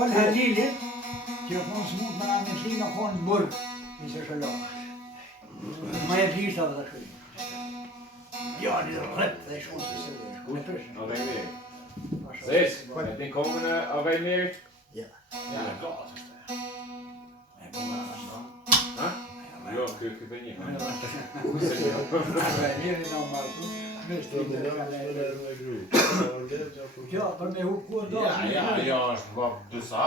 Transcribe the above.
konë Halilit, që konë smut me në Metlina, konë burg, nisë shëllohë. Ma e pishtë atë të shëllë. Ja, një dhe rëtë dhe shumë se se dhe shku. Av Eimerick. Ses, e din kongen av Eimerick? Ja. Ja, klart është det. Jeg kommer her da. Hæ? Jo, kuk për një. Njëri në marë, ja, për me hukur do. Ja, është bak dësa.